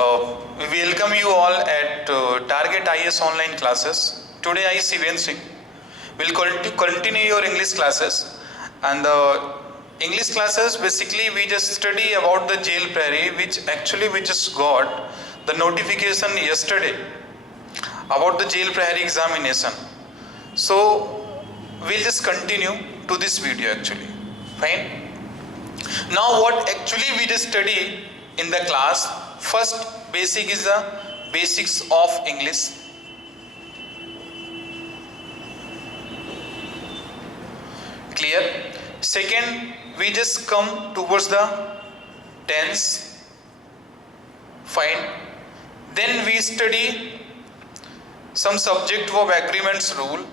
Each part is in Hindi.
We welcome you all at Target IS online classes. Today I, Siven Singh, will continue your English classes. And the English classes, basically we just study about the jail prairie, which actually we just got the notification yesterday about the jail prairie examination. So we'll just continue to this video actually. Fine. Now what actually we just study in the class, first basic is the basics of English. Clear? Second, we just come towards the tense. Fine. Then we study some subject verb agreements rule.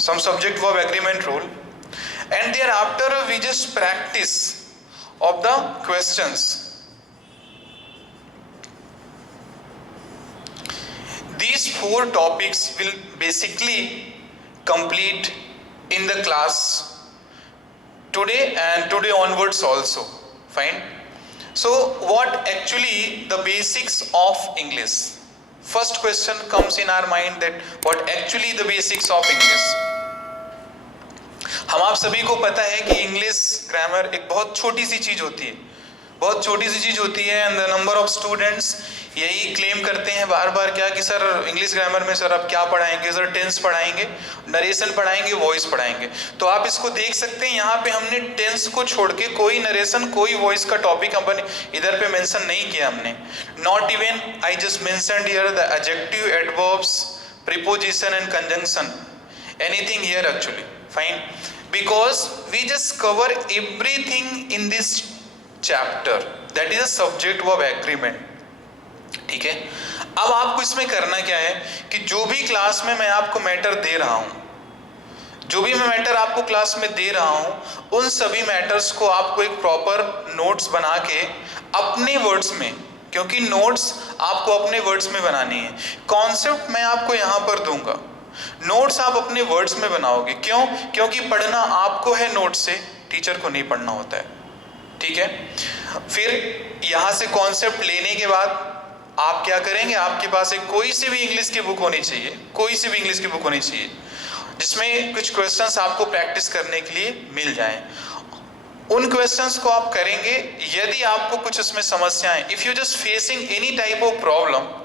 Some subject verb agreement rule, and thereafter we just practice of the questions. These four topics will basically complete in the class today and today onwards also. Fine. So what actually the basics of English? First question comes in our mind that what actually the basics of English. हम आप सभी को पता है कि इंग्लिश ग्रामर एक बहुत छोटी सी चीज होती है, बहुत छोटी सी चीज होती है। And the number of students यही क्लेम करते हैं बार बार क्या कि सर इंग्लिश ग्रामर में सर आप क्या पढ़ाएंगे, सर टेंस पढ़ाएंगे, नरेशन पढ़ाएंगे, वॉइस पढ़ाएंगे। तो आप इसको देख सकते हैं, यहाँ पे हमने टेंस को छोड़ के कोई नरेशन कोई वॉइस का टॉपिक अपन इधर पे मेंशन नहीं किया हमने। Not even I just mentioned here the adjective, adverbs, preposition and conjunction, anything here actually. Fine, because we just cover everything in this chapter, that is a subject verb agreement। ठीक है, अब आपको इसमें करना क्या है कि जो भी क्लास में मैं आपको मैटर दे रहा हूं, जो भी मैं मैटर आपको क्लास में दे रहा हूं, उन सभी मैटर्स को आपको एक प्रॉपर नोट्स बना के अपने वर्ड्स में, क्योंकि नोट्स आपको अपने वर्ड्स में बनानी है, कॉन्सेप्ट मैं आपको यहां पर दूंगा, नोट्स आप अपने वर्ड्स में बनाओगे। क्यों? क्योंकि पढ़ना आपको है नोट्स से, टीचर को नहीं पढ़ना होता है। ठीक है, फिर यहां से कॉन्सेप्ट लेने के बाद आप क्या करेंगे, आपके पास एक कोई सी भी इंग्लिश की बुक होनी चाहिए, कोई सी भी इंग्लिश की बुक होनी चाहिए जिसमें कुछ क्वेश्चंस आपको प्रैक्टिस करने के लिए मिल जाएं। उन क्वेश्चंस को आप करेंगे। यदि आपको कुछ उसमें समस्याएं, if you just facing any type of problem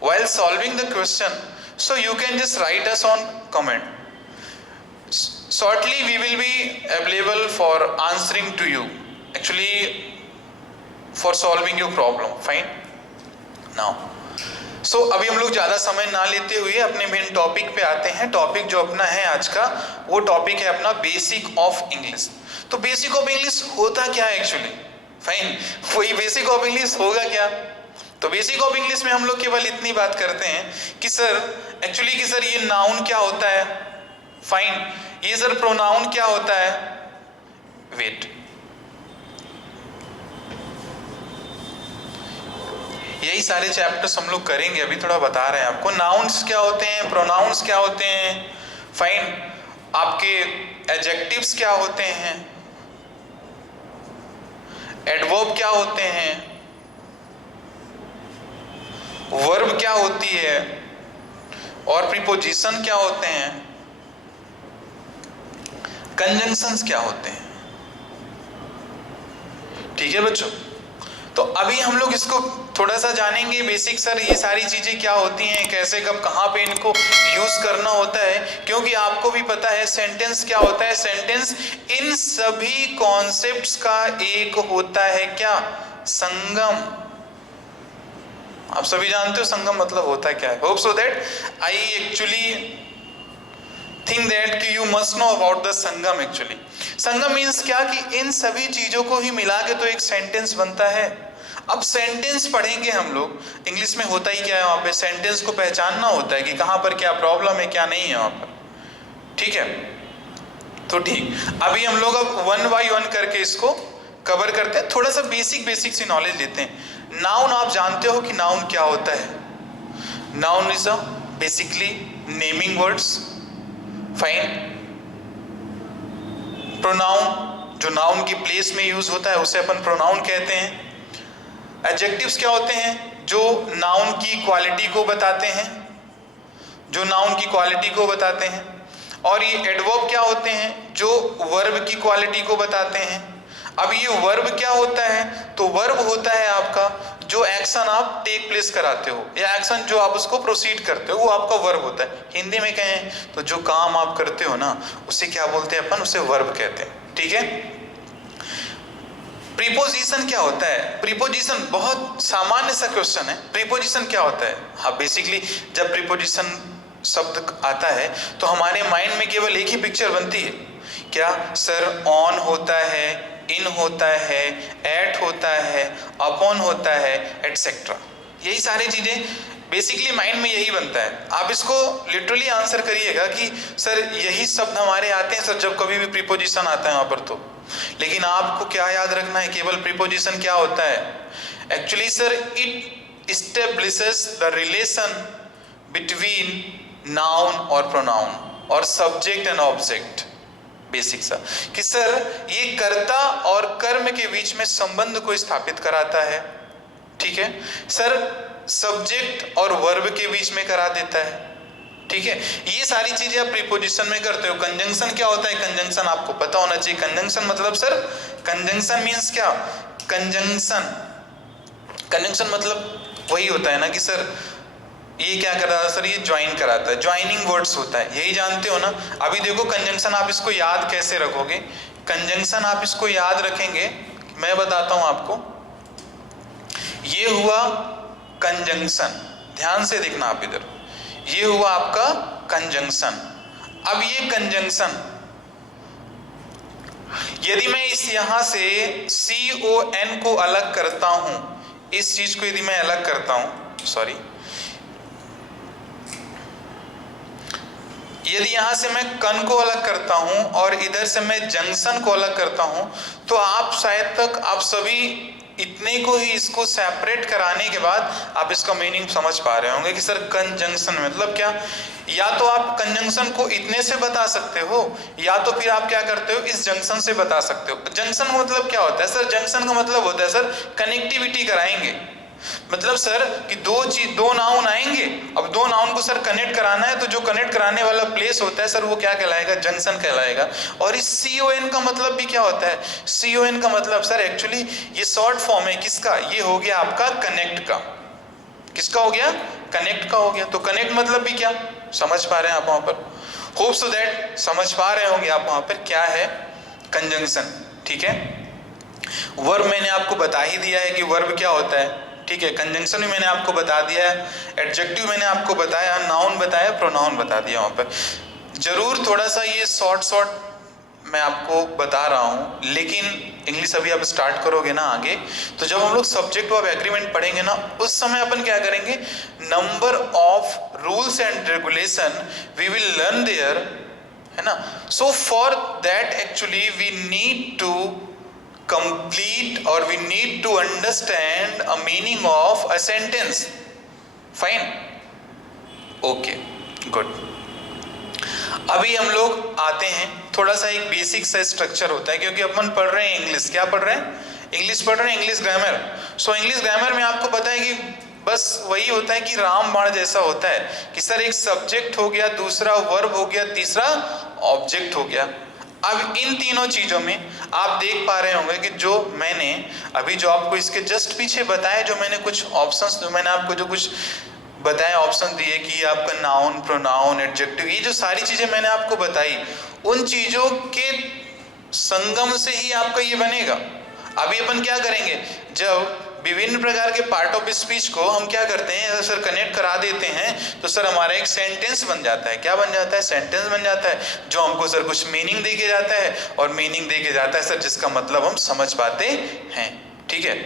while solving the question, so you can just write us on comment. Shortly we will be available for answering to you, actually for solving your problem. Fine. Now so अभी हम लोग ज़्यादा समय ना लेते हुए अपने मेन टॉपिक पे आते हैं। टॉपिक जो अपना है आज का, वो टॉपिक है अपना बेसिक ऑफ इंग्लिश। तो बेसिक ऑफ इंग्लिश होता क्या है एक्चुअली? फाइन, वही बेसिक ऑफ इंग्लिश होगा क्या? तो बेसिक ऑफ इंग्लिश में हम लोग केवल इतनी बात करते हैं कि सर एक्चुअली कि सर ये नाउन क्या होता है, फाइन, ये सर प्रोनाउन क्या होता है, वेट, यही सारे चैप्टर्स हम लोग करेंगे। अभी थोड़ा बता रहे हैं आपको, नाउन्स क्या होते हैं, प्रोनाउंस क्या होते हैं, फाइन, आपके एडजेक्टिव्स क्या होते हैं, एडवर्ब क्या होते हैं, वर्ब क्या होती है, और प्रीपोजिशन क्या होते हैं, कंजंक्शंस क्या होते हैं। ठीक है बच्चों, तो अभी हम लोग इसको थोड़ा सा जानेंगे बेसिक, सर ये सारी चीजें क्या होती हैं, कैसे कब कहाँ पे इनको यूज करना होता है। क्योंकि आपको भी पता है सेंटेंस क्या होता है, सेंटेंस इन सभी कॉन्सेप्ट्स का एक होता है क्या, संगम। आप सभी जानते हो संगम मतलब होता है क्या है। Hope so that I actually think that कि you must know about the Sangam. Actually Sangam means क्या कि इन सभी चीजों को ही मिला के तो एक सेंटेंस बनता है। अब सेंटेंस पढ़ेंगे हम लोग, इंग्लिश में होता ही क्या है, वहां पे सेंटेंस को पहचानना होता है कि कहां पर क्या प्रॉब्लम है क्या नहीं है वहां पर। ठीक है, तो ठीक, अभी हम लोग अब वन बाई वन करके इसको कवर करते हैं, थोड़ा सा बेसिक सी नॉलेज लेते हैं। नाउन आप जानते हो कि नाउन क्या होता है? Noun is a basically naming words fine. Pronoun, जो नाउन की प्लेस में यूज होता है उसे अपन प्रोनाउन कहते हैं। एडजेक्टिव्स क्या होते हैं? जो नाउन की क्वालिटी को बताते हैं, जो नाउन की क्वालिटी को बताते हैं। और ये एडवर्ब क्या होते हैं? जो वर्ब की क्वालिटी को बताते हैं। अब ये वर्ब क्या होता है? तो वर्ब होता है आपका जो एक्शन आप टेक प्लेस कराते हो, या एक्शन जो आप उसको प्रोसीड करते हो, वो आपका वर्ब होता है। हिंदी में कहें तो जो काम आप करते हो ना, उसे क्या बोलते हैं अपन? उसे वर्ब कहते हैं। ठीक है। प्रीपोजिशन क्या होता है? प्रीपोजिशन बहुत सामान्य सा क्वेश्चन है। प्रीपोजिशन क्या होता है? हाँ, बेसिकली जब प्रीपोजिशन शब्द आता है तो हमारे माइंड में केवल एक ही पिक्चर बनती है। क्या सर? ऑन होता है, इन होता है, एट होता है, अपॉन होता है, एटसेट्रा। यही सारी चीजें बेसिकली माइंड में यही बनता है। आप इसको लिटरली आंसर करिएगा कि सर यही शब्द हमारे आते हैं सर जब कभी भी प्रीपोजिशन आता है वहां पर तो। लेकिन आपको क्या याद रखना है? केवल प्रीपोजिशन क्या होता है? Actually sir it establishes the relation between noun और प्रोनाउन और सब्जेक्ट एंड ऑब्जेक्ट। बेसिक सा कि सर ये कर्ता और कर्म के बीच में संबंध को स्थापित कराता है। ठीक है सर, सब्जेक्ट और वर्ब के बीच में करा देता है। ठीक है, ये सारी चीजें आप प्रीपोजिशन में करते हो। कंजंक्शन क्या होता है? कंजंक्शन आपको पता होना चाहिए। कंजंक्शन मतलब सर, कंजंक्शन मींस क्या? कंजंक्शन, कंजंक्शन मतलब वही होता है ना कि सर ये क्या कराता है? सर ये ज्वाइन कराता है, ज्वाइनिंग वर्ड्स होता है, यही जानते हो ना। अभी देखो कंजंक्शन आप इसको याद कैसे रखोगे? कंजंक्शन आप इसको याद रखेंगे, मैं बताता हूं आपको। ये हुआ कंजंक्शन, ध्यान से देखना आप इधर, ये हुआ आपका कंजंक्शन। अब ये कंजंक्शन यदि मैं इस यहां से CON को अलग करता हूं, इस चीज को यदि मैं अलग करता हूं, सॉरी, यदि यहां से मैं कन को अलग करता हूं और इधर से मैं जंक्शन को अलग करता हूं, तो आप शायद तक आप सभी इतने को ही इसको सेपरेट कराने के बाद आप इसका मीनिंग समझ पा रहे होंगे कि सर कंजंक्शन मतलब क्या। या तो आप कंजंक्शन को इतने से बता सकते हो, या तो फिर आप क्या करते हो, इस जंक्शन से बता सकते हो। जंक्शन का मतलब क्या होता है? सर जंक्शन का मतलब होता है सर कनेक्टिविटी कराएंगे। मतलब सर कि दो नाउन आएंगे, अब दो नाउन को सर कनेक्ट कराना है, तो जो कनेक्ट कराने वाला प्लेस होता है सर वो क्या कहलाएगा? जंक्शन कहलाएगा। और इस CON का मतलब भी क्या होता है? CON का मतलब सर एक्चुअली ये शॉर्ट फॉर्म है किसका? ये हो गया आपका कनेक्ट का। किसका हो गया? कनेक्ट का हो गया। तो कनेक्ट मतलब भी क्या समझ पा रहे हैं आप वहां पर? होप सो दैट समझ पा रहे होंगे आप वहां पर क्या है कंजंक्शन। ठीक है, वर्ब मैंने आपको बता ही दिया है कि वर्ब क्या होता है। ठीक है, कंजंक्शन भी मैंने आपको बता दिया है, एडजेक्टिव मैंने आपको बताया, नाउन बताया, प्रोनाउन बता दिया। वहां पर जरूर थोड़ा सा ये शॉर्ट मैं आपको बता रहा हूं, लेकिन इंग्लिश अभी आप स्टार्ट करोगे ना आगे, तो जब हम लोग सब्जेक्ट ऑफ एग्रीमेंट पढ़ेंगे ना, उस समय अपन क्या करेंगे? Number of rules and regulation we will learn there, है ना। So for that actually we need to complete or we need to understand a meaning of a sentence. Fine, okay, good. अभी हम लोग आते हैं, थोड़ा सा एक बेसिक सा स्ट्रक्चर होता है, क्योंकि अपन पढ़ रहे हैं इंग्लिश। क्या पढ़ रहे हैं? इंग्लिश पढ़ रहे हैं, English grammar. So English grammar में आपको पता है कि बस वही होता है कि रामबाण जैसा होता है कि सर एक सब्जेक्ट हो गया, दूसरा वर्ब हो गया, तीसरा ऑब्जेक्ट हो गया। अब इन तीनों चीजों में आप देख पा रहे होंगे कि जो मैंने अभी जो आपको इसके जस्ट पीछे बताया, जो मैंने कुछ ऑप्शंस, जो मैंने आपको जो कुछ बताया, ऑप्शन दिए कि आपका नाउन, प्रोनाउन, एडजेक्टिव, ये जो सारी चीजें मैंने आपको बताई, उन चीजों के संगम से ही आपका ये बनेगा। अभी अपन क्या करेंगे? जब विभिन्न प्रकार के पार्ट ऑफ स्पीच को हम क्या करते हैं सर, कनेक्ट करा देते हैं, तो सर हमारा एक सेंटेंस बन जाता है। क्या बन जाता है? सेंटेंस बन जाता है, जो हमको सर कुछ मीनिंग दे के जाता है, और मीनिंग दे के जाता है सर जिसका मतलब हम समझ पाते हैं। ठीक है,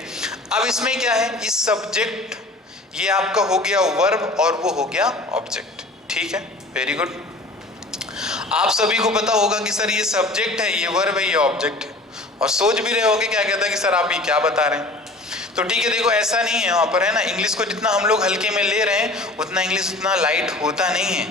अब इसमें क्या है? इस सब्जेक्ट ये आपका हो गया वर्ब और वो हो गया ऑब्जेक्ट। ठीक है, वेरी गुड। आप सभी को पता होगा कि सर ये सब्जेक्ट है, ये वर्ब है, ये ऑब्जेक्ट है, और सोच भी रहे होगे क्या कहता है कि सर आप ये क्या बता रहे हैं। तो ठीक है, देखो ऐसा नहीं है वहां पर, है ना। इंग्लिश को जितना हम लोग हल्के में ले रहे हैं, उतना इंग्लिश उतना लाइट होता नहीं है।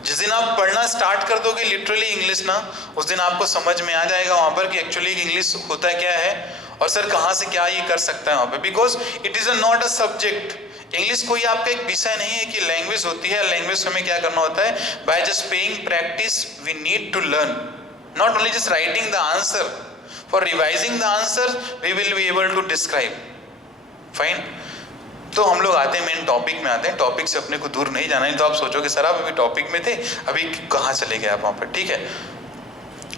जिस दिन आप पढ़ना स्टार्ट कर दोगे लिटरली इंग्लिश ना, उस दिन आपको समझ में आ जाएगा वहां पर कि एक्चुअली इंग्लिश होता क्या है और सर कहाँ से क्या ये कर सकता है वहां पे, because it is not a subject. English कोई आपका एक विषय नहीं है कि लैंग्वेज होती है, लैंग्वेज हमें क्या करना होता है, by just paying practice we need to learn, not only just writing the answer, for revising the answer we will be able to describe. Fine, तो हम लोग आते हैं मेन टॉपिक में आते हैं, टॉपिक से अपने को दूर नहीं जाना है, तो आप सोचोगे सर आप अभी टॉपिक में थे, अभी कहाँ चले गए आप वहां पर, ठीक है।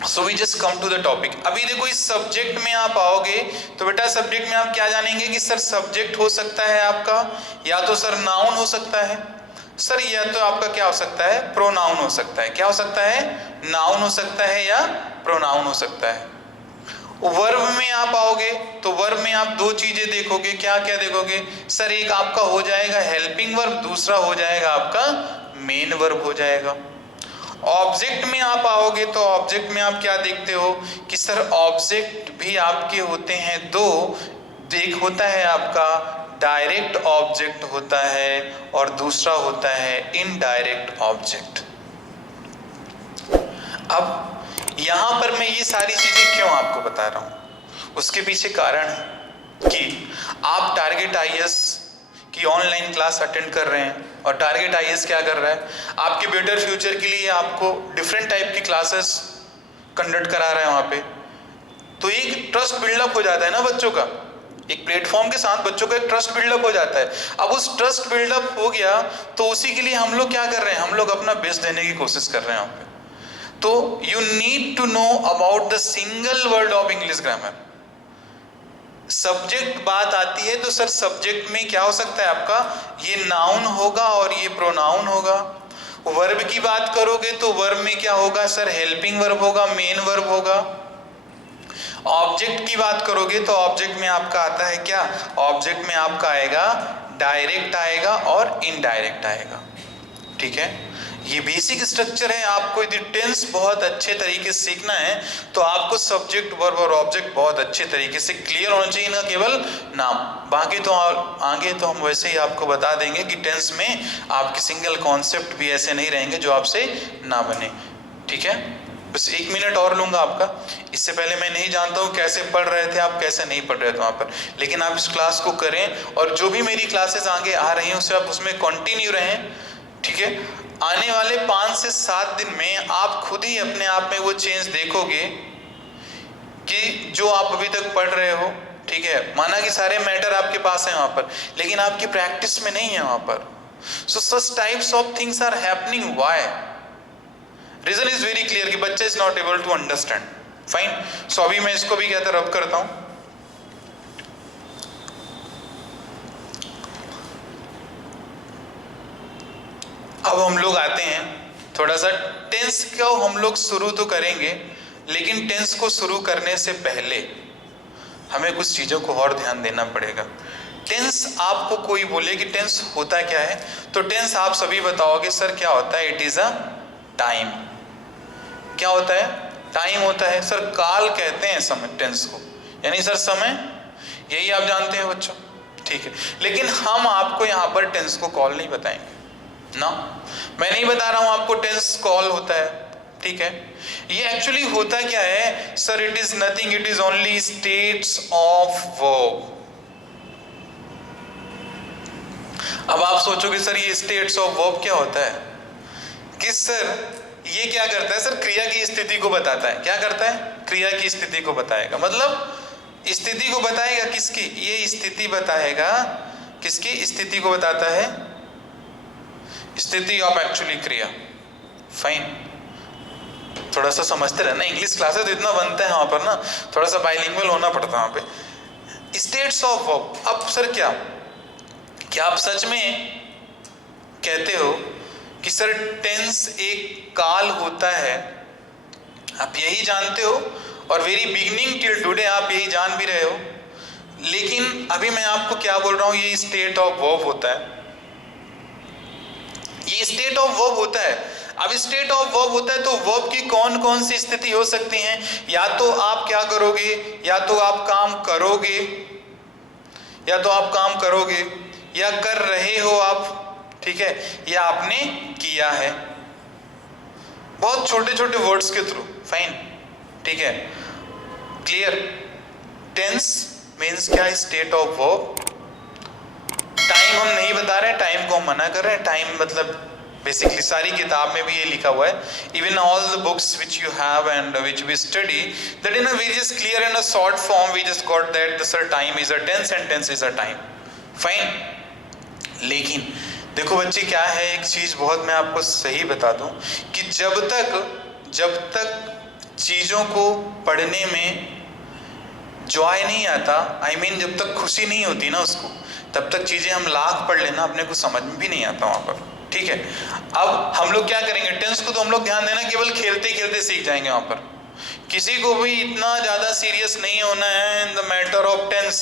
So we just come to the topic. अभी देखो इस सब्जेक्ट में आप आओगे तो बेटा सब्जेक्ट में आप क्या जानेंगे कि सर सब्जेक्ट हो सकता है आपका या तो सर नाउन हो सकता है, सर या तो आपका क्या हो सकता है, प्रोनाउन हो सकता है। क्या हो सकता है, नाउन हो सकता है या प्रोनाउन हो सकता है। वर्ब में आप आओगे तो वर्ब में आप दो चीजें देखोगे, क्या क्या देखोगे, सर एक आपका हो जाएगा हेल्पिंग वर्ब, दूसरा हो जाएगा आपका मेन वर्ब हो जाएगा। ऑब्जेक्ट में आप आओगे तो ऑब्जेक्ट में आप क्या देखते हो कि सर ऑब्जेक्ट भी आपके होते हैं दो, एक होता है आपका डायरेक्ट ऑब्जेक्ट होता है और दूसरा होता है इनडायरेक्ट ऑब्जेक्ट। अब यहां पर मैं ये सारी चीजें क्यों आपको बता रहा हूं, उसके पीछे कारण है कि आप टारगेट आईएएस की ऑनलाइन क्लास अटेंड कर रहे हैं और टारगेट आईएएस क्या कर रहा है, आपके बेटर फ्यूचर के लिए आपको डिफरेंट टाइप की क्लासेस कंडक्ट करा रहा है वहां पे। तो एक ट्रस्ट बिल्डअप हो जाता है ना बच्चों का, एक प्लेटफॉर्म के साथ बच्चों का एक ट्रस्ट बिल्डअप हो जाता है। अब उस ट्रस्ट बिल्डअप हो गया तो उसी के लिए हम लोग क्या कर रहे हैं, हम लोग अपना बेस्ट देने की कोशिश कर रहे हैं वहां पे। तो you need to know about the single word of English grammar. Subject बात आती है तो सर सब्जेक्ट में क्या हो सकता है आपका, ये नाउन होगा और ये प्रोनाउन होगा। वर्ब की बात करोगे तो वर्ब में क्या होगा, सर हेल्पिंग वर्ब होगा, मेन वर्ब होगा। ऑब्जेक्ट की बात करोगे तो ऑब्जेक्ट में आपका आता है क्या, ऑब्जेक्ट में आपका आएगा डायरेक्ट आएगा और इनडायरेक्ट आएगा, ठीक है। ये बेसिक स्ट्रक्चर है। आपको यदि टेंस बहुत अच्छे तरीके से सीखना है तो आपको सब्जेक्ट वर्ब और ऑब्जेक्ट बहुत अच्छे तरीके से क्लियर होना चाहिए, ना केवल नाम। बाकी तो आगे तो हम वैसे ही आपको बता देंगे कि टेंस में आपके सिंगल कॉन्सेप्ट भी ऐसे नहीं रहेंगे जो आपसे ना बने, ठीक है। बस 1 मिनट और लूंगा आपका। इससे पहले मैं नहीं जानता हूँ कैसे पढ़ रहे थे आप, कैसे नहीं पढ़ रहे थे वहाँ पर, लेकिन आप इस क्लास को करें और जो भी मेरी क्लासेस आगे आ रही हैं उससे आप उसमें कंटिन्यू रहें, ठीक है। आने वाले 5 से 7 दिन में आप खुद ही अपने आप में वो चेंज देखोगे कि जो आप अभी तक पढ़ रहे हो, ठीक है, माना कि सारे मैटर आपके पास है वहां पर, लेकिन आपकी प्रैक्टिस में नहीं है वहां पर। So such types of things are happening, why, reason is very clear कि बच्चा is not able to understand. Fine, so अभी मैं इसको भी कहता रब करता हूं। अब हम लोग आते हैं थोड़ा सा टेंस को हम लोग शुरू तो करेंगे, लेकिन टेंस को शुरू करने से पहले हमें कुछ चीजों को और ध्यान देना पड़ेगा। टेंस आपको कोई बोले कि टेंस होता क्या है, तो टेंस आप सभी बताओगे सर क्या होता है, इट इज अ टाइम। क्या होता है, टाइम होता है। सर काल कहते हैं समय, टेंस को, यानी सर समय, यही आप जानते हैं बच्चों, ठीक है। लेकिन हम आपको यहाँ पर टेंस को कॉल नहीं बताएंगे ना, मैं नहीं बता रहा हूं आपको टेंस कॉल होता है, ठीक है। ये एक्चुअली होता क्या है sir, it is nothing, it is only states of verb. अब आप सोचोगे सर ये स्टेट्स ऑफ वर्ब क्या होता है, कि सर ये क्या करता है, सर क्रिया की स्थिति को बताता है। क्या करता है, क्रिया की स्थिति को बताएगा, मतलब स्थिति को बताएगा किसकी, ये स्थिति बताएगा किसकी, स्थिति को बताता है, स्थिति ऑफ एक्चुअली क्रिया। फाइन, थोड़ा सा समझते रहना, इंग्लिश क्लासेस तो इतना बनता है वहां पर ना, थोड़ा सा बाइलिंगुअल होना पड़ता है वहां पे। स्टेट्स ऑफ वर्ब, अब सर क्या आप सच में कहते हो कि सर टेंस एक काल होता है, आप यही जानते हो और वेरी बिगिनिंग टिल टुडे आप यही जान भी रहे हो, लेकिन अभी मैं आपको क्या बोल रहा हूं, ये स्टेट ऑफ वर्ब होता है, ये स्टेट ऑफ वर्ब होता है। अब स्टेट ऑफ वर्ब होता है तो वर्ब की कौन कौन सी स्थिति हो सकती हैं, या तो आप क्या करोगे, या तो आप काम करोगे, या तो आप काम करोगे, या कर रहे हो आप, ठीक है, या आपने किया है। बहुत छोटे छोटे वर्ड्स के थ्रू। फाइन, ठीक है, क्लियर। टेंस मीन्स क्या है? State of verb. टाइम हम नहीं बता रहे हैं, टाइम को हम मना कर रहे हैं। टाइम मतलब बेसिकली सारी किताब में भी ये लिखा हुआ है, even all the books which you have and which we study, that in a very just clear and a short form we just got that the sir time is a tense and tense is a time. Fine. लेकिन देखो बच्चे क्या है, एक चीज बहुत मैं आपको सही बता दूं कि जब तक चीजों को पढ़ने में जॉय नहीं आता, आई मीन जब तक खुशी नहीं होती ना उसको, तब तक चीजें हम लाख पढ़ लेना अपने को समझ में भी नहीं आता वहां पर। ठीक है, अब हम लोग क्या करेंगे, टेंस को तो हम लोग ध्यान देना केवल खेलते खेलते सीख जाएंगे वहां पर। किसी को भी इतना ज्यादा सीरियस नहीं होना है in the matter of tense.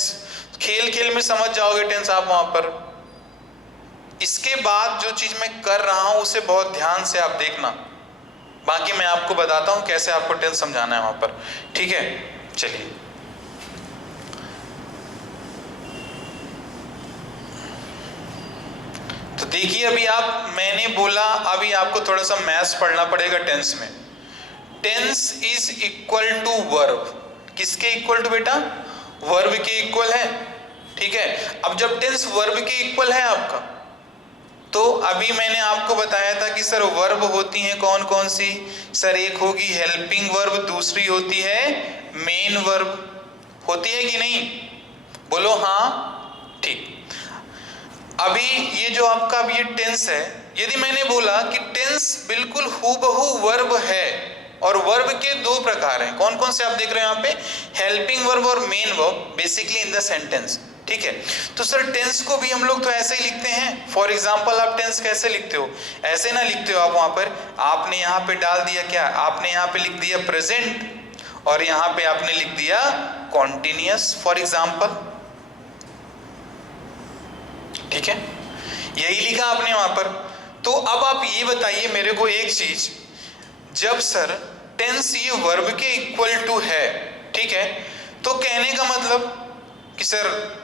खेल खेल में समझ जाओगे टेंस आप वहां पर। इसके बाद जो चीज मैं कर रहा हूं उसे बहुत ध्यान से आप देखना, बाकी मैं आपको बताता हूं कैसे आपको टेंस समझाना है वहां पर। ठीक है, चलिए। तो देखिए अभी मैंने बोला अभी आपको थोड़ा सा मैथ्स पढ़ना पड़ेगा टेंस में। Tense is equal to verb. किसके इक्वल टू बेटा? वर्ब के इक्वल है। ठीक है, अब जब टेंस वर्ब के इक्वल है आपका, तो अभी मैंने आपको बताया था कि सर वर्ब होती हैं कौन कौन सी? सर एक होगी हेल्पिंग वर्ब, दूसरी होती है मेन वर्ब। होती है कि नहीं? बोलो हाँ। ठीक, अभी ये जो आपका अब ये टेंस है, यदि मैंने बोला कि टेंस बिल्कुल हूबहू वर्ब है, और वर्ब के दो प्रकार हैं, कौन कौन से आप देख रहे हैं यहाँ पे? हेल्पिंग वर्ब और main verb basically in the sentence. ठीक है, तो सर टेंस को भी हम लोग तो ऐसे ही लिखते हैं। फॉर एग्जांपल आप टेंस कैसे लिखते हो? ऐसे ना लिखते हो आप, वहां पर आपने यहाँ पे डाल दिया क्या? आपने यहाँ पे लिख दिया प्रेजेंट और यहाँ पे आपने लिख दिया कॉन्टिन्यूअस फॉर एग्जाम्पल। ठीक है, यही लिखा आपने वहां पर। तो अब आप ये बताइए मेरे को एक चीज, जब सर टेंस ये वर्ब के इक्वल टू है, ठीक है, तो कहने का मतलब कि सर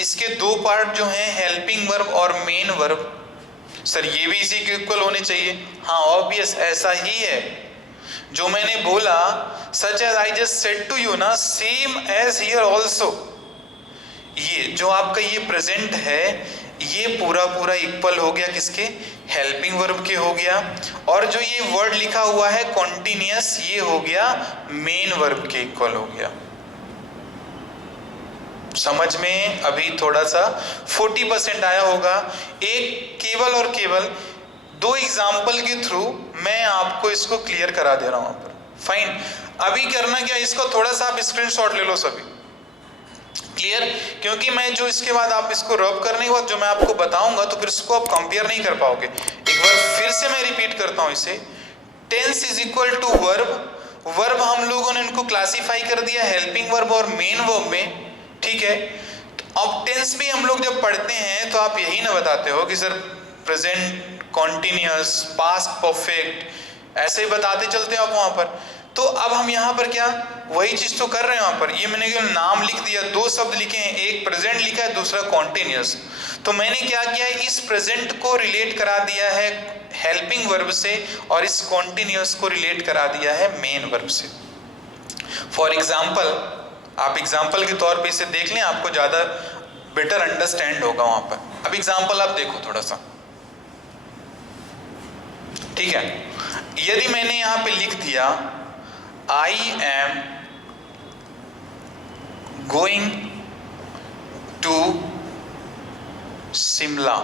इसके दो पार्ट जो हैं हेल्पिंग वर्ब और मेन वर्ब, सर ये भी इसी के इक्वल होने चाहिए। हाँ ऑब्वियस ऐसा ही है। जो मैंने बोला such as I just said to you ना, सेम एज हियर ऑल्सो, ये जो आपका ये प्रेजेंट है ये पूरा पूरा इक्वल हो गया किसके? हेल्पिंग वर्ब के हो गया। और जो ये वर्ड लिखा हुआ है कॉन्टिन्यूअस, ये हो गया मेन वर्ब के इक्वल हो गया। समझ में अभी थोड़ा सा 40% आया होगा। एक केवल और केवल दो एग्जाम्पल के थ्रू मैं आपको इसको क्लियर करा दे रहा हूं पर। फाइन, अभी करना क्या, इसको थोड़ा सा आप स्क्रीनशॉट ले लो सभी। क्लियर? क्योंकि मैं जो इसके बाद आप इसको रब करने के बाद जो मैं आपको बताऊंगा तो फिर इसको आप कंपेयर नहीं कर पाओगे। एक बार फिर से मैं रिपीट करता हूं इसे। Tense is equal to verb. Verb हम लोगों ने इनको क्लासिफाई कर दिया हेल्पिंग वर्ब और मेन वर्ब में। ठीक है, तो अब टेंस भी हम लोग जब पढ़ते हैं तो आप यही ना बताते हो कि sir present, continuous, past perfect, ऐसे ही बताते चलते हो आप वहां पर। तो अब हम यहाँ पर क्या वही चीज तो कर रहे हैं वहां पर। ये मैंने केवल नाम लिख दिया, दो शब्द लिखे हैं, एक प्रेजेंट लिखा है, दूसरा कॉन्टिन्यूअस। तो मैंने क्या किया, इस प्रेजेंट को रिलेट करा दिया है हेल्पिंग वर्ब से और इस कॉन्टिन्यूअस को रिलेट करा दिया है मेन वर्ब से। फॉर एग्जाम्पल, आप एग्जाम्पल के तौर पे इसे देख लें, आपको ज्यादा बेटर अंडरस्टैंड होगा वहां पर। अब एग्जाम्पल आप देखो थोड़ा सा। ठीक है, यदि मैंने यहां पे लिख दिया I am going to Shimla,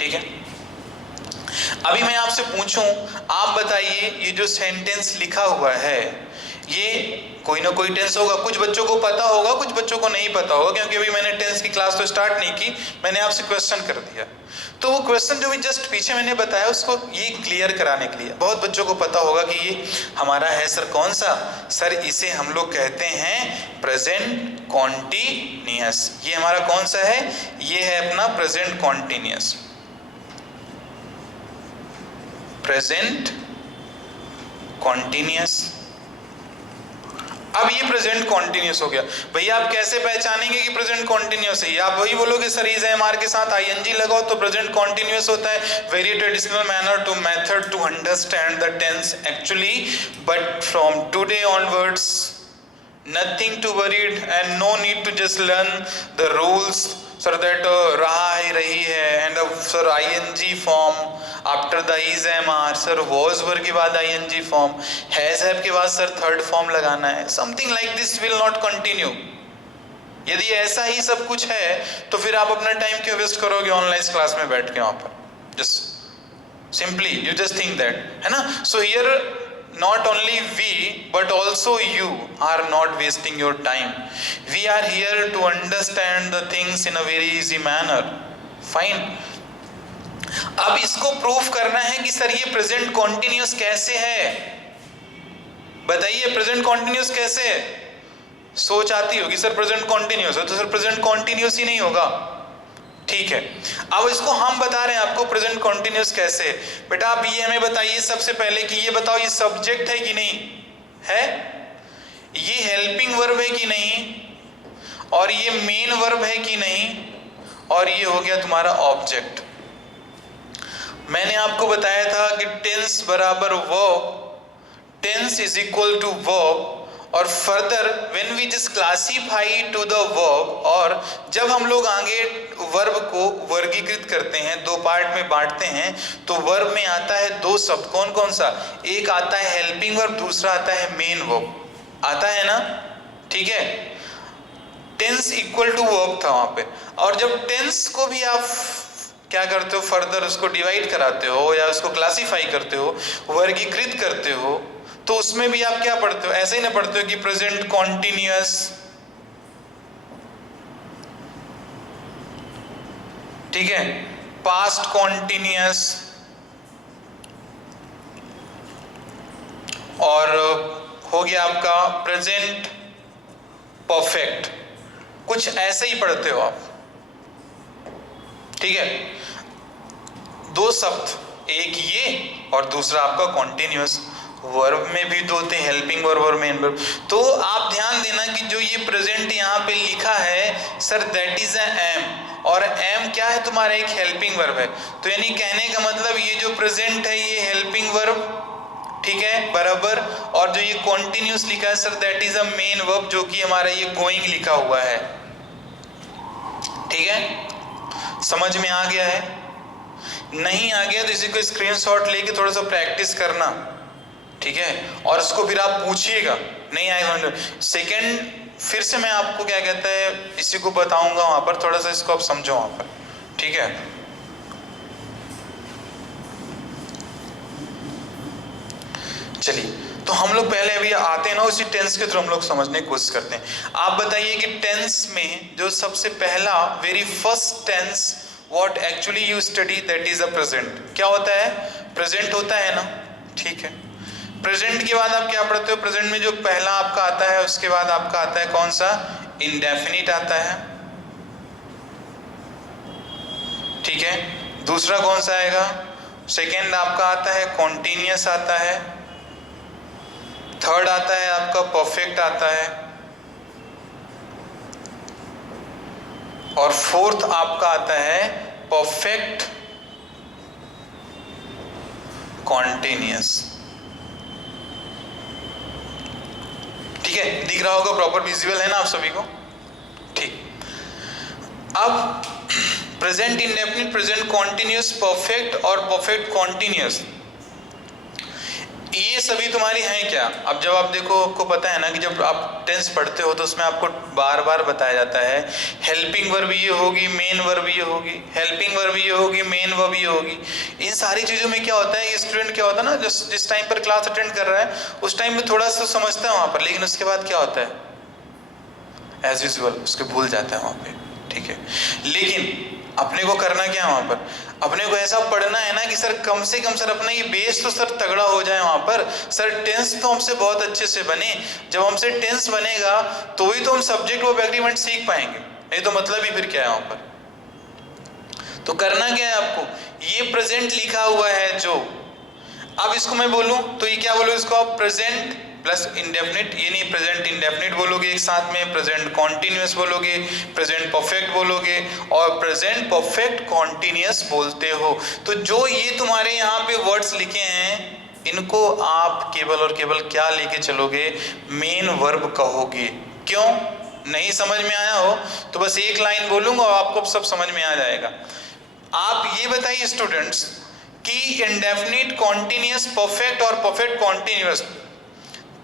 ठीक है। अभी मैं आपसे पूछूं, आप बताइए ये जो सेंटेंस लिखा हुआ है ये कोई ना कोई टेंस होगा। कुछ बच्चों को पता होगा, कुछ बच्चों को नहीं पता होगा, क्योंकि अभी मैंने टेंस की क्लास तो स्टार्ट नहीं की, मैंने आपसे क्वेश्चन कर दिया। तो वो क्वेश्चन जो भी जस्ट पीछे मैंने बताया उसको ये क्लियर कराने के लिए, बहुत बच्चों को पता होगा कि ये हमारा है सर कौन सा? सर इसे हम लोग कहते हैं प्रेजेंट कॉन्टिन्यूअस। ये हमारा कौन सा है? ये है अपना प्रेजेंट कॉन्टिन्यूअस। Present continuous. अब ये प्रेजेंट कॉन्टिन्यूस हो गया। भैया आप कैसे पहचानेंगे कि प्रेजेंट कॉन्टिन्यूस है? आप वही बोलोगे सर इज एम आर के साथ आईएनजी लगाओ तो प्रेजेंट कॉन्टिन्यूस होता है। Very traditional manner to method to understand the tense actually, but from today onwards nothing to worried and no need to just learn the rules sir that रहा है रही है and sir ing form after the is am are sir was were के बाद ing form has have के बाद sir third form लगाना है। something like this will not continue। यदि ऐसा ही सब कुछ है तो फिर आप अपना टाइम क्यों वेस्ट करोगे ऑनलाइन क्लास में बैठ के वहां पर? Just simply you just think that, है ना? So here not only we but also you are not wasting your time. We are here to understand the things in a very easy manner. Fine. अब इसको प्रूफ करना है कि सर ये प्रेजेंट कॉन्टिन्यूस कैसे है, बताइए प्रेजेंट कॉन्टिन्यूस कैसे है? सोच आती होगी सर प्रेजेंट कॉन्टिन्यूस है तो सर प्रेजेंट कॉन्टिन्यूस ही नहीं होगा, ठीक है। अब इसको हम बता रहे हैं आपको प्रेजेंट कॉन्टिन्यूस कैसे है। बेटा आप ये हमें बताइए सबसे पहले कि ये बताओ ये सब्जेक्ट है कि नहीं है, ये हेल्पिंग वर्ब है कि नहीं, और ये मेन वर्ब है कि नहीं, और ये हो गया तुम्हारा ऑब्जेक्ट। मैंने आपको बताया था कि टेंस बराबर verb, tense is equal to verb, और further when we just classify to the verb, और जब हम लोग आगे वर्ब को वर्गीकृत करते हैं, दो पार्ट में बांटते हैं, तो वर्ब में आता है दो शब्द, कौन कौन सा? एक आता है हेल्पिंग वर्ब, दूसरा आता है मेन वर्ब, आता है ना, ठीक है। टेंस इक्वल टू वर्ब था वहां पे, और जब टेंस को भी आप क्या करते हो, फर्दर उसको डिवाइड कराते हो या उसको क्लासीफाई करते हो, वर्गीकृत करते हो, तो उसमें भी आप क्या पढ़ते हो? ऐसे ही ना पढ़ते हो कि प्रेजेंट कॉन्टिन्यूअस, ठीक है, पास्ट कॉन्टिन्यूअस, और हो गया आपका प्रेजेंट परफेक्ट, कुछ ऐसे ही पढ़ते हो आप, ठीक है। दो शब्द, एक ये और दूसरा आपका कॉन्टिन्यूअस। वर्ब में भी दो होते हैं, हेल्पिंग वर्ब और मेन वर्ब। तो आप ध्यान देना कि जो ये प्रेजेंट यहाँ पे लिखा है सर दैट इज एम, और एम क्या है तुम्हारा? एक हेल्पिंग वर्ब है। तो यानी कहने का मतलब ये जो प्रेजेंट है ये हेल्पिंग वर्ब, ठीक है, बराबर, और जो ये कॉन्टिन्यूअस लिखा है sir that is a main verb, जो कि हमारा ये गोइंग लिखा हुआ है, ठीक है। समझ में आ गया है? नहीं आ गया तो इसी को स्क्रीनशॉट लेके थोड़ा सा प्रैक्टिस करना, ठीक है, और इसको फिर आप पूछिएगा, नहीं आएगा सेकंड, फिर से मैं आपको क्या कहता है इसी को बताऊंगा वहां पर, थोड़ा सा इसको आप समझो वहां पर, ठीक है। चलिए, तो हम लोग पहले अभी आते हैं ना उसी टेंस के थ्रू हम लोग समझने की कोशिश करते हैं। आप बताइए कि टेंस में जो सबसे पहला very first tense what actually you study that is a present, क्या होता है? प्रेजेंट होता है ना, ठीक है। प्रेजेंट के बाद आप क्या पढ़ते हो? प्रेजेंट में जो पहला आपका आता है उसके बाद आपका आता है कौन सा? इंडेफिनिट आता है, ठीक है। दूसरा कौन सा आएगा? सेकेंड आपका आता है कॉन्टिन्यूअस आता है, थर्ड आता है आपका परफेक्ट आता है, और फोर्थ आपका आता है परफेक्ट कॉन्टिन्यूअस, ठीक है। दिख रहा होगा, प्रॉपर विजुअल है ना आप सभी को, ठीक। अब present indefinite, present continuous, perfect और परफेक्ट कॉन्टिन्यूअस, ये सभी तुम्हारी हैं क्या? अब जब आप देखो, आपको पता है ना कि जब आप टेंस पढ़ते हो तो उसमें आपको बार बार बताया जाता है हेल्पिंग वर्ब ये होगी, मेन वर्ब ये होगी, हेल्पिंग वर्ब ये होगी, मेन वर्ब ये होगी। इन सारी चीज़ों में क्या होता है, ये स्टूडेंट क्या होता है ना, जिस टाइम पर क्लास अटेंड कर रहा है उस टाइम में थोड़ा सा समझता है वहाँ पर, लेकिन उसके बाद क्या होता है एज यूजुअल उसके भूल जाता है वहाँ पे, ठीक है। लेकिन अपने को करना क्या है वहाँ पर? अपने को ऐसा पढ़ना है ना कि सर कम से कम सर अपना ये बेस तो सर तगड़ा हो जाए वहाँ पर, सर टेंस तो हमसे बहुत अच्छे से बने। जब हमसे टेंस बनेगा तो ही तो हम सब्जेक्ट वर्ब एग्रीमेंट सीख पाएंगे, नहीं तो मतलब ही फिर क्या है वहाँ पर। तो करना क्या है आपको, ये प्रेजेंट लिखा हुआ है जो, अब इसको मैं बोलूँ तो ये क्या बोलूँ, इसको आप प्रेजेंट प्लस इंडेफिनिट, ये नहीं प्रेजेंट इंडेफिनिट बोलोगे एक साथ में, प्रेजेंट कॉन्टिन्यूअस बोलोगे, प्रेजेंट परफेक्ट बोलोगे और प्रेजेंट परफेक्ट कॉन्टिन्यूअस बोलते हो। तो जो ये तुम्हारे यहाँ पे वर्ड्स लिखे हैं इनको आप केवल और केवल क्या लेके चलोगे, मेन वर्ब कहोगे। क्यों? नहीं समझ में आया हो तो बस एक लाइन बोलूंगा और आपको सब समझ में आ जाएगा। आप ये बताइए स्टूडेंट्स कि इंडेफिनिट, कॉन्टिन्यूअस, परफेक्ट और परफेक्ट कॉन्टिन्यूअस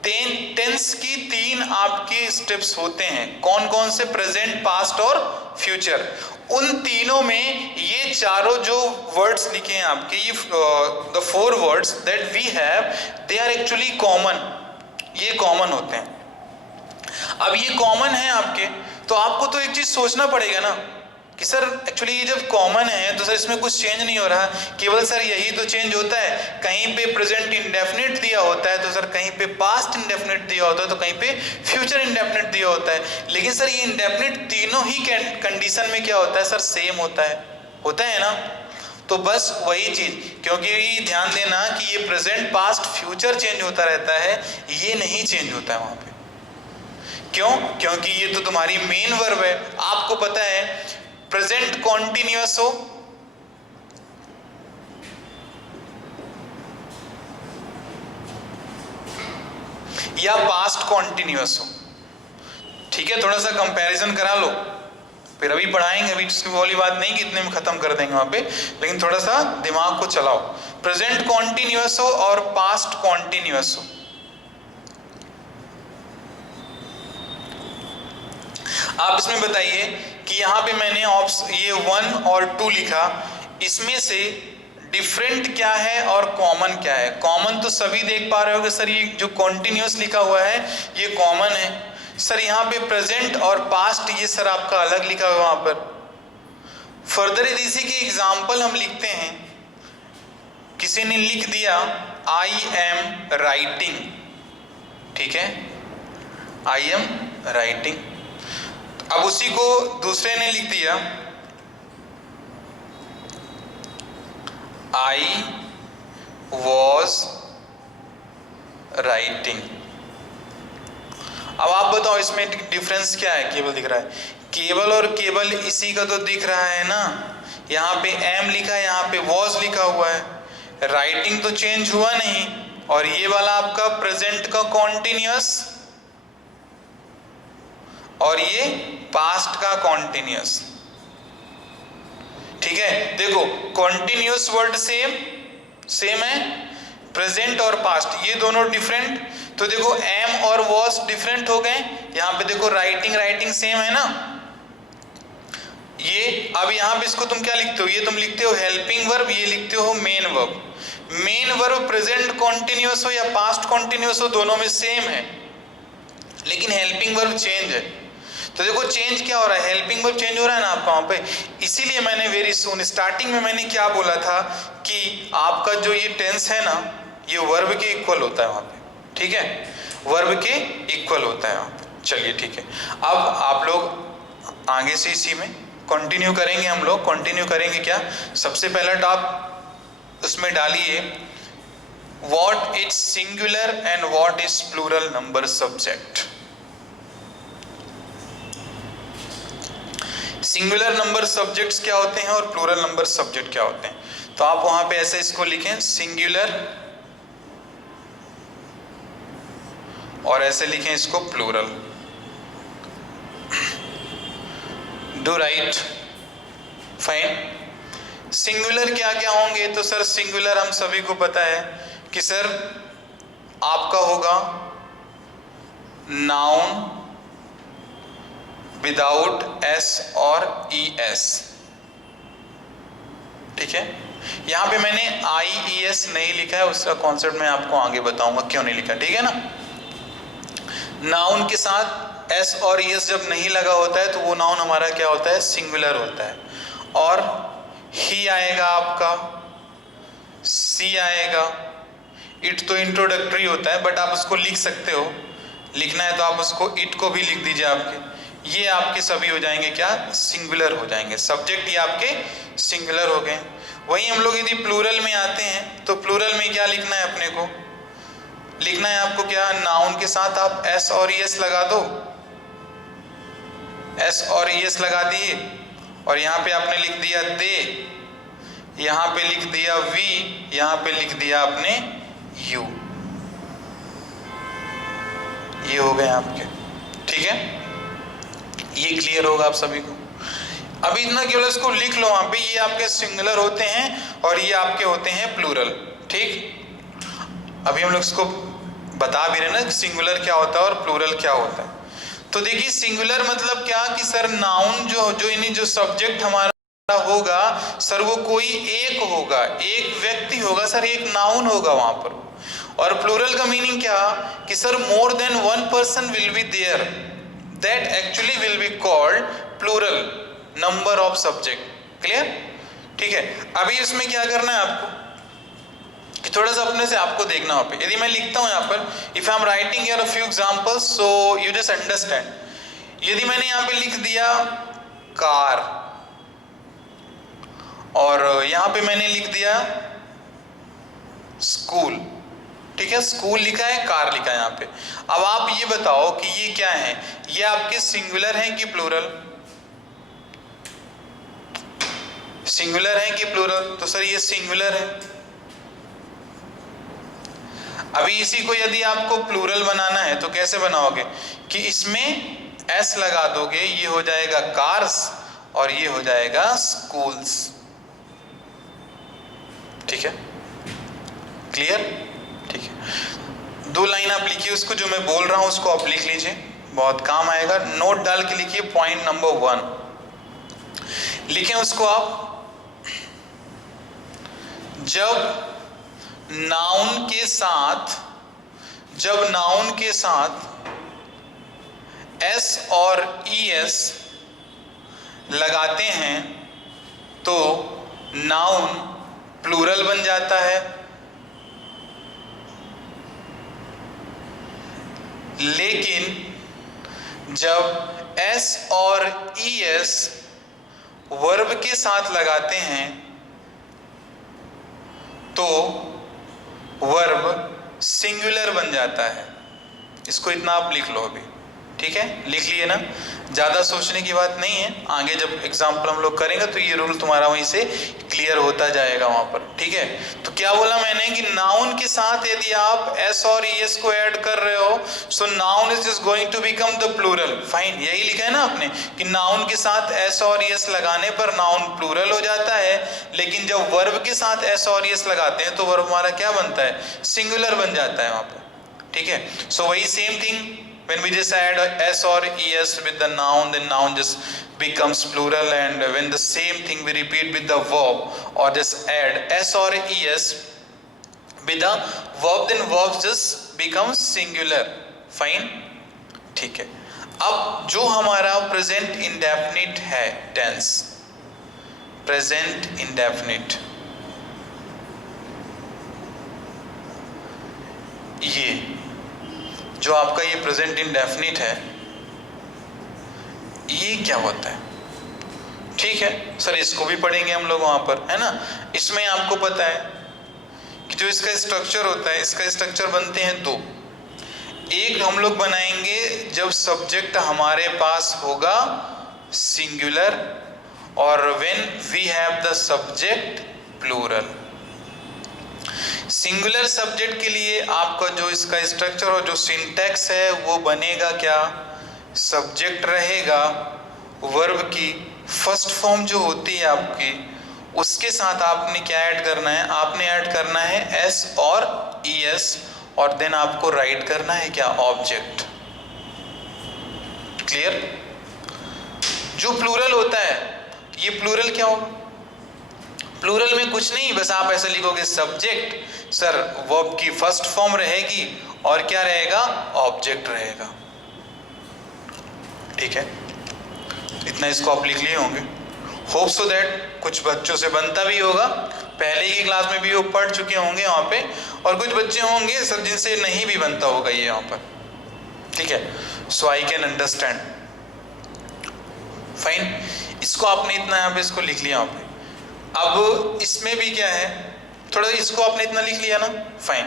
टेंस की 3 आपके स्टेप्स होते हैं। कौन कौन से? प्रेजेंट, पास्ट और फ्यूचर। उन तीनों में ये चारों जो वर्ड्स लिखे हैं आपके, ये the 4 words that we have, they are actually common. ये कॉमन होते हैं। अब ये कॉमन है आपके, तो आपको तो एक चीज सोचना पड़ेगा ना कि सर एक्चुअली ये जब कॉमन है तो सर इसमें कुछ चेंज नहीं हो रहा, केवल सर यही तो चेंज होता है, कहीं पे प्रेजेंट इंडेफिनिट दिया होता है तो सर कहीं पे पास्ट इंडेफिनिट दिया होता है तो कहीं पे फ्यूचर इंडेफिनिट दिया होता है। लेकिन सर ये इंडेफिनिट तीनों ही कंडीशन में क्या होता है सर? सेम होता है ना। तो बस वही चीज, क्योंकि ध्यान देना कि ये प्रेजेंट, पास्ट, फ्यूचर चेंज होता रहता है, ये नहीं चेंज होता है वहां पे। क्यों? क्योंकि ये तो तुम्हारी मेन वर्ब है। आपको पता है प्रेजेंट कॉन्टिन्यूअस हो या पास्ट कॉन्टिन्यूअस हो, ठीक है, थोड़ा सा कंपैरिजन करा लो, फिर अभी पढ़ाएंगे, अभी इसकी वाली बात नहीं कि इतने में खत्म कर देंगे वहां पे, लेकिन थोड़ा सा दिमाग को चलाओ। प्रेजेंट कॉन्टिन्यूअस हो और पास्ट कॉन्टिन्यूअस हो, आप इसमें बताइए कि यहाँ पे मैंने ये 1 और 2 लिखा, इसमें से डिफरेंट क्या है और कॉमन क्या है? कॉमन तो सभी देख पा रहे हो कि सर ये जो कॉन्टिन्यूअस लिखा हुआ है ये कॉमन है। सर यहाँ पे प्रेजेंट और पास्ट ये सर आपका अलग लिखा हुआ वहां पर। फर्दर इसी के एग्जाम्पल हम लिखते हैं, किसी ने लिख दिया आई एम राइटिंग, ठीक है, आई एम राइटिंग। अब उसी को दूसरे ने लिख दिया आई वॉज राइटिंग। अब आप बताओ इसमें डिफरेंस क्या है? केवल दिख रहा है, केवल और केवल इसी का तो दिख रहा है ना, यहाँ पे एम लिखा है, यहाँ पे वॉज लिखा हुआ है, राइटिंग तो चेंज हुआ नहीं। और ये वाला आपका प्रेजेंट का कॉन्टिन्यूअस और ये पास्ट का कॉन्टिन्यूअस, ठीक है। देखो कॉन्टिन्यूअस वर्ड सेम है, प्रेजेंट और पास्ट ये दोनों डिफरेंट, तो देखो एम और वॉज डिफरेंट हो गए। यहाँ पे देखो राइटिंग सेम है ना ये। अब यहाँ पे इसको तुम क्या लिखते हो? ये तुम लिखते हो हेल्पिंग वर्ब, ये लिखते हो main verb. Main verb present continuous हो या पास्ट कॉन्टिन्यूअस हो, दोनों में सेम है, लेकिन हेल्पिंग वर्ब चेंज है। तो देखो चेंज क्या हो रहा है, हेल्पिंग वर्ब चेंज हो रहा है ना आपका वहां पे। इसीलिए मैंने वेरी सून स्टार्टिंग में मैंने क्या बोला था कि आपका जो ये टेंस है ना ये वर्ब के इक्वल होता है वहां पे, ठीक है, वर्ब के इक्वल होता है वहां पे। चलिए ठीक है, अब आप लोग आगे से इसी में कंटिन्यू करेंगे। हम लोग कंटिन्यू करेंगे क्या, सबसे पहला टॉप उसमें डालिए what is singular and what is plural number subject. Singular number subjects क्या होते हैं और प्लूरल नंबर सब्जेक्ट क्या होते हैं। तो आप वहां पे ऐसे इसको लिखें सिंगुलर और ऐसे लिखें इसको plural. Do right, fine. Singular क्या क्या होंगे? तो सर सिंगुलर हम सभी को पता है कि सर आपका होगा नाउन विदाउट एस और ई एस, ठीक है। यहां पे मैंने आई ई एस नहीं लिखा है, उसका कॉन्सेप्ट मैं आपको आगे बताऊंगा क्यों नहीं लिखा, ठीक है ना। नाउन के साथ एस और ई एस जब नहीं लगा होता है तो वो नाउन हमारा क्या होता है, सिंगुलर होता है। और ही आएगा आपका, सी आएगा, इट तो इंट्रोडक्टरी होता है बट आप उसको लिख सकते हो, लिखना है तो आप उसको इट को भी लिख दीजिए आपके। ये आपके सभी हो जाएंगे क्या, सिंगुलर हो जाएंगे, सब्जेक्ट ये आपके सिंगुलर हो गए। वहीं हम लोग यदि प्लूरल में आते हैं तो प्लूरल में क्या लिखना है अपने को, लिखना है आपको क्या, नाउन के साथ आप एस और ईएस लगा दो, एस और ईएस लगा दिए, और यहाँ पे आपने लिख दिया दे, यहाँ पे लिख दिया वी, यहाँ पे लिख दिया आपने यू, ये हो गए आपके। ठीक है, ये क्लियर होगा आप सभी को। अभी इतना केवल इसको लिख लो वहां पे, ये आपके सिंगुलर होते हैं और ये आपके होते हैं प्लूरल। ठीक, अभी हम लोग इसको बता भी रहे ना सिंगुलर क्या होता है और प्लूरल क्या होता है। तो देखिए सिंगुलर मतलब क्या कि सर नाउन जो सब्जेक्ट हमारा होगा सर वो कोई एक होगा, एक व्यक्ति होगा सर, एक नाउन होगा वहां पर। और प्लूरल का मीनिंग क्या कि sir more than one person will be there, that actually will be called plural number of subject. Clear? ठीक है, अभी इसमें क्या करना है आपको कि थोड़ा सा अपने से आपको देखना वहां पे। यदि मैं लिखता हूं यहाँ पर, if I am writing here a few examples so you just understand. यदि मैंने यहाँ पे लिख दिया कार और यहाँ पे मैंने लिख दिया स्कूल, ठीक है, स्कूल लिखा है, कार लिखा है यहाँ पे। अब आप ये बताओ कि ये क्या है, ये आपके सिंगुलर हैं कि प्लूरल? सिंगुलर है कि प्लूरल? तो सर ये सिंगुलर है। अभी इसी को यदि आपको प्लूरल बनाना है तो कैसे बनाओगे कि इसमें एस लगा दोगे, ये हो जाएगा कार्स और ये हो जाएगा स्कूल्स। ठीक है, क्लियर? ठीक है, दो लाइन आप लिखिए उसको, जो मैं बोल रहा हूं उसको आप लिख लीजिए, बहुत काम आएगा। नोट डाल के लिखिए पॉइंट नंबर 1 लिखें उसको आप। जब नाउन के साथ एस और ईएस लगाते हैं तो नाउन प्लूरल बन जाता है, लेकिन जब एस और ईएस वर्ब के साथ लगाते हैं तो वर्ब सिंगुलर बन जाता है। इसको इतना आप लिख लो अभी। ठीक है, लिख लिए ना, ज्यादा सोचने की बात नहीं है, आगे जब एग्जाम्पल हम लोग करेंगे तो ये रूल तुम्हारा वहीं से क्लियर होता जाएगा वहां पर। ठीक है, तो क्या बोला मैंने कि नाउन के साथ यदि आप एस और ईएस को ऐड कर रहे हो so noun is going to become the plural. Fine, यही लिखा है ना आपने कि नाउन के साथ एस और ईएस लगाने पर नाउन प्लूरल हो जाता है, लेकिन जब वर्ब के साथ एस और ईएस लगाते हैं तो वर्ब हमारा क्या बनता है, सिंगुलर बन जाता है वहां पर। ठीक है, सो वही same thing when we just add s or es with the noun, then noun just becomes plural, and when the same thing we repeat with the verb or just add s or es with the verb, then verb just becomes singular. Fine, ठीक है। अब जो हमारा प्रेजेंट इंडेफिनिट है टेंस, प्रेजेंट इंडेफिनिट, ये जो आपका ये प्रेजेंट इंडेफिनिट है ये क्या होता है? ठीक है सर, इसको भी पढ़ेंगे हम लोग वहां पर, है ना। इसमें आपको पता है कि जो इसका स्ट्रक्चर होता है, इसका स्ट्रक्चर बनते हैं दो। एक हम लोग बनाएंगे जब सब्जेक्ट हमारे पास होगा सिंगुलर और when we have the subject plural. Singular subject के लिए आपका जो इसका स्ट्रक्चर और जो सिंटैक्स है वो बनेगा क्या, सब्जेक्ट रहेगा, वर्ब की फर्स्ट फॉर्म जो होती है आपकी उसके साथ आपने क्या ऐड करना है, आपने ऐड करना है एस और ईएस, और देन आपको राइट करना है क्या, ऑब्जेक्ट। क्लियर? जो प्लूरल होता है, ये प्लूरल क्या हो, प्लूरल में कुछ नहीं, बस आप ऐसे लिखोगे सब्जेक्ट, सर वर्ब की फर्स्ट फॉर्म रहेगी और क्या रहेगा, ऑब्जेक्ट रहेगा। ठीक है, इतना इसको आप लिख लिए होंगे। होप सो दैट कुछ बच्चों से बनता भी होगा, पहले की क्लास में भी वो पढ़ चुके होंगे वहां पे, और कुछ बच्चे होंगे सर जिनसे नहीं भी बनता होगा ये यहाँ पर। ठीक है, सो आई कैन अंडरस्टैंड। फाइन, इसको आपने इतना यहाँ पे इसको लिख लिया यहाँ पे। अब इसमें भी क्या है, थोड़ा इसको आपने इतना लिख लिया ना, फाइन।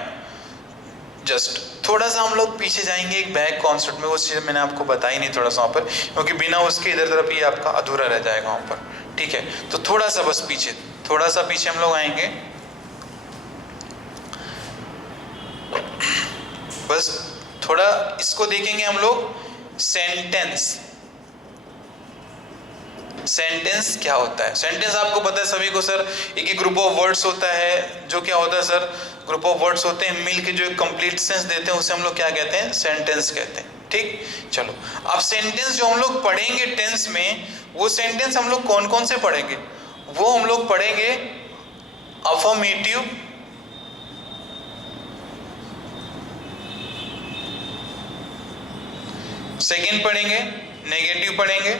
जस्ट थोड़ा सा हम लोग पीछे जाएंगे एक बैक कॉन्सेप्ट में, वो चीज़ मैंने आपको बताई नहीं थोड़ा सा वहाँ पर, क्योंकि बिना उसके इधर तरफ ये आपका अधूरा रह जाएगा वहाँ पर, ठीक है। तो थोड़ा सा बस पीछे, थोड़ा सा पीछे हम लोग आएंगे, बस थोड़ा इसको देखेंगे हम लोग। सेंटेंस, सेंटेंस क्या होता है? सेंटेंस आपको पता है सभी को सर, एक ग्रुप ऑफ वर्ड्स होता है, जो क्या होता है सर, ग्रुप ऑफ वर्ड्स होते हैं मिलके जो एक कंप्लीट सेंस देते हैं, उसे हम लोग क्या कहते हैं? सेंटेंस कहते हैं, ठीक। चलो अब सेंटेंस जो हम लोग पढ़ेंगे टेंस में, वो सेंटेंस हम लोग कौन कौन से पढ़ेंगे? वो हम लोग पढ़ेंगे अफर्मेटिव, सेकेंड पढ़ेंगे नेगेटिव पढ़ेंगे,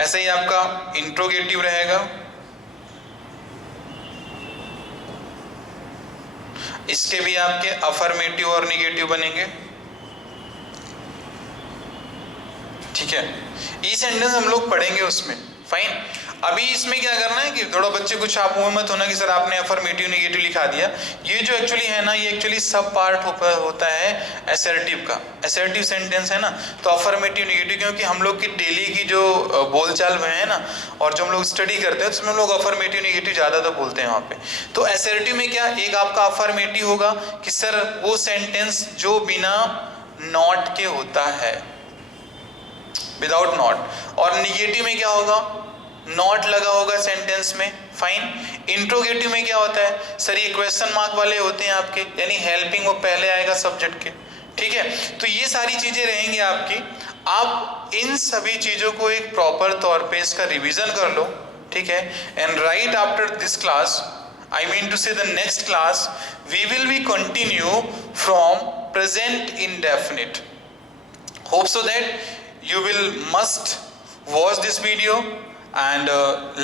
ऐसे ही आपका इंट्रोगेटिव रहेगा, इसके भी आपके अफर्मेटिव और नेगेटिव बनेंगे, ठीक है। ये सेंटेंस हम लोग पढ़ेंगे उसमें, फाइन। अभी इसमें क्या करना है कि थोड़ा बच्चे कुछ आप वो मत होना कि सर आपने अफर्मेटिव नेगेटिव लिखा दिया। ये जो एक्चुअली है ना, ये एक्चुअली सब पार्ट होता है असर्टिव का। असर्टिव सेंटेंस है ना, तो अफर्मेटिव नेगेटिव, क्योंकि हम लोग की डेली की जो बोलचाल में है ना, और जो हम लोग स्टडी करते हैं उसमें हम लोग अफर्मेटिव नेगेटिव ज़्यादा तो बोलते हैं वहाँ पे। तो असर्टिव में क्या, एक आपका अफर्मेटिव होगा कि सर वो सेंटेंस जो बिना नॉट के होता है, विदाउट नॉट। और निगेटिव में क्या होगा, नॉट लगा होगा सेंटेंस में, फाइन। इंट्रोगेटिव में क्या होता है सर, ये क्वेश्चन मार्क वाले होते हैं आपके, यानी हेल्पिंग वो पहले आएगा सब्जेक्ट के, ठीक है। तो ये सारी चीजें रहेंगी आपकी। आप इन सभी चीजों को एक प्रॉपर तौर पे इसका रिवीजन कर लो, ठीक है। And right after this class, I mean to say the next class, we will be continue from present indefinite. Hope so that you will must watch this video and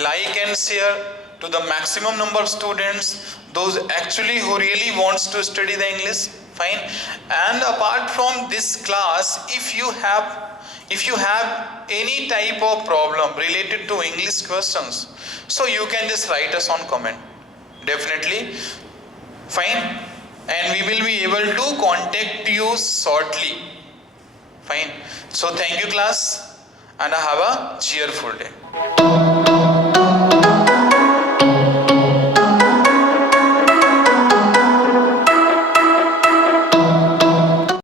like and share to the maximum number of students, those actually who really wants to study the English, fine. And apart from this class, if you have any type of problem related to English questions, so you can just write us on comment, definitely, fine. And we will be able to contact you shortly, fine. So thank you class, and have a cheerful day.